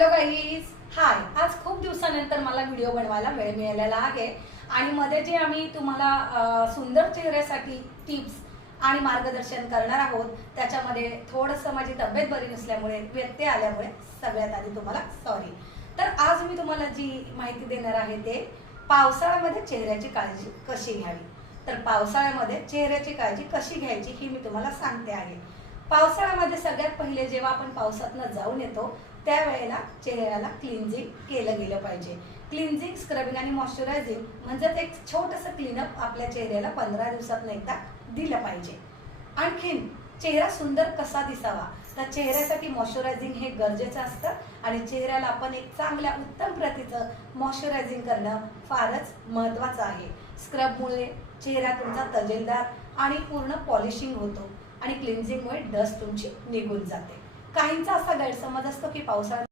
Hello guys, हाय. आज खूप दिवसानंतर मला व्हिडिओ बनवायला वेळ मिळालेला आहे आणि मध्ये जे आम्ही तुम्हाला सुंदर चेहऱ्यासाठी टिप्स आणि मार्गदर्शन करणार आहोत त्याच्यामध्ये थोडंसं माझी तब्येत बरी नसल्यामुळे व्यत्यय आल्यामुळे सगळ्यात आधी तुम्हाला सॉरी. तर आज मी तुम्हाला जी माहिती देणार आहे ते पावसाळ्यामध्ये चेहऱ्याची काळजी कशी घ्यावी. तर पावसाळ्यामध्ये चेहऱ्याची काळजी कशी घ्यायची ही मी तुम्हाला सांगते आहे. पावसाळ्यामध्ये सगळ्यात पहिले जेव्हा आपण पावसातनं जाऊन येतो त्यावेळेला चेहऱ्याला क्लिन्झिंग केलं गेलं पाहिजे. क्लिन्झिंग, स्क्रबिंग आणि मॉइश्चरायझिंग म्हणजेच एक छोटंसं क्लीनअप आपल्या चेहऱ्याला 15 दिवसातून एकदा दिलं पाहिजे. आणखीन चेहरा सुंदर कसा दिसावा तर चेहऱ्यासाठी मॉइश्चरायझिंग हे गरजेचं असतं आणि चेहऱ्याला आपण एक चांगल्या उत्तम प्रतीचं मॉइश्चरायझिंग करणं फारच महत्त्वाचं आहे. स्क्रबमुळे चेहरा तुमचा तजेलदार आणि पूर्ण पॉलिशिंग होतो आणि क्लिन्झिंगमुळे डस्ट तुमची निघून जाते. काहींचा असा गैरसमज असतो की पावसाळ्यात